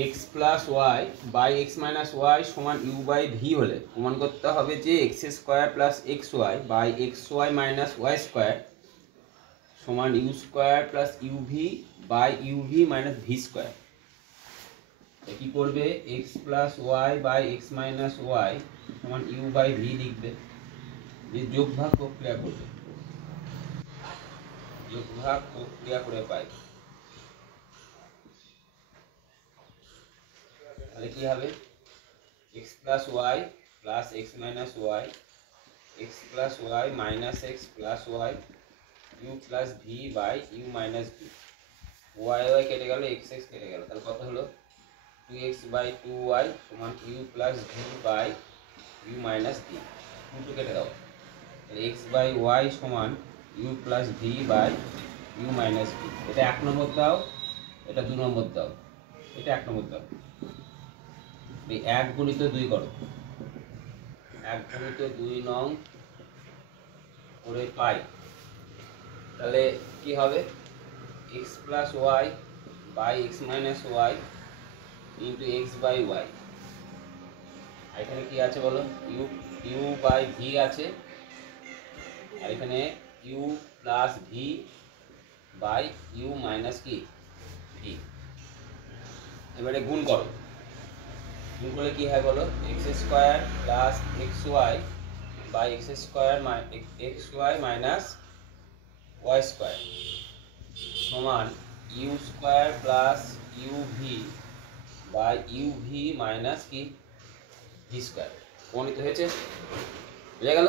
X plus Y by x minus Y সমান U by V হলে প্রমাণ করতে হবে যে X square plus X Y by X Y minus Y square সমান U square plus U V by U V minus V square. কি করবে, X plus Y by x minus Y সমান U by V লিখবে, যে যোগ ভাগ প্রক্রিয়া করবে, যোগ ভাগ প্রক্রিয়া করে পাই। তাহলে কি হবে, x plus y plus x minus y, x plus y minus x plus y, u plus V by you minus v. Y y কেটে গেল, এক্স এক্স কেটে গেল, তাহলে কত হলো 2x বাই 2y সমান u plus V by you minus v. 2 কেটে দাও, তাহলে এক্স বাই ওয়াই সমান u plus V by you minus v. এটা 1 নম্বর দাও, এটা 2 নম্বর দাও, এটা 1 নম্বর দাও। এই 1 গুণিত 2 করো, 1 গুণিত 2 নং করে পাই। তাহলে কি হবে, x plus Y by x minus y into x by y. এখানে কি আছে বলো, ইউ ইউ বাই ভি আছে, আর এখানে U plus V by you minus কি ভি। এবারে গুণ করো, গুণ করলে কি হয় বলো, X square plus X Y by X square X Y minus Y square সমান U square plus U V by U V minus কি ভি স্কোয়ার। প্রমাণিত হয়েছে, বুঝা গেল।